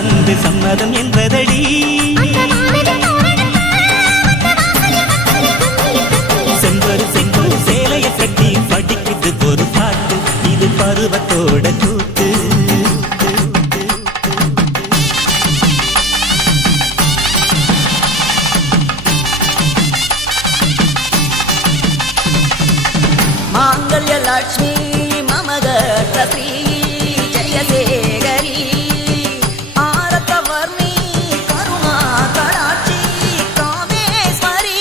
வந்து சம்மதம் என்பதடி செம்பரு செம்பரு சேலைய கட்டி படிக்குது ஒரு பாட்டு இது பருவத்தோட கூத்து மாங்கல்ய லட்சுமி மமகர ஸ்ரீ ஜெயசேகரி ஆரத்தவர்ணி கருணா கடாட்சி காமேஸ்வரி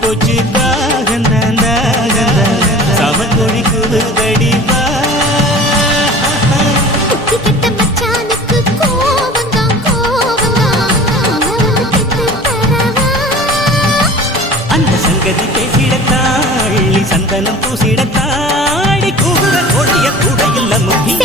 போச்சு சவக்கொழி குருகடிவா அந்த சங்கதி பேசிடத்தாள் சந்தனம் பூசிடத்தாடி கூற கொடிய கூட இல்ல முகி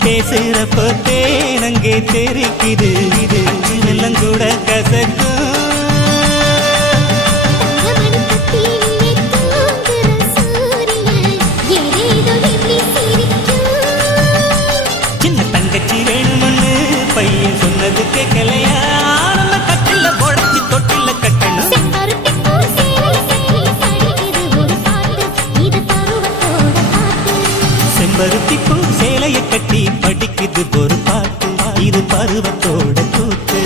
பேசுறப்ப தேனங்கே தெரிக்குது இது எல்லாம் கூட கசக்கும் சின்ன தங்கச்சி வேணும்னு பையன் சொன்னது கேட்கலையா கட்டில உடச்சி தொட்டில கட்டணும் செம்பருத்தி பூ சேலைய கட்டி படிக்குது ஒரு பாட்டு இது பருவத்தோட கூத்து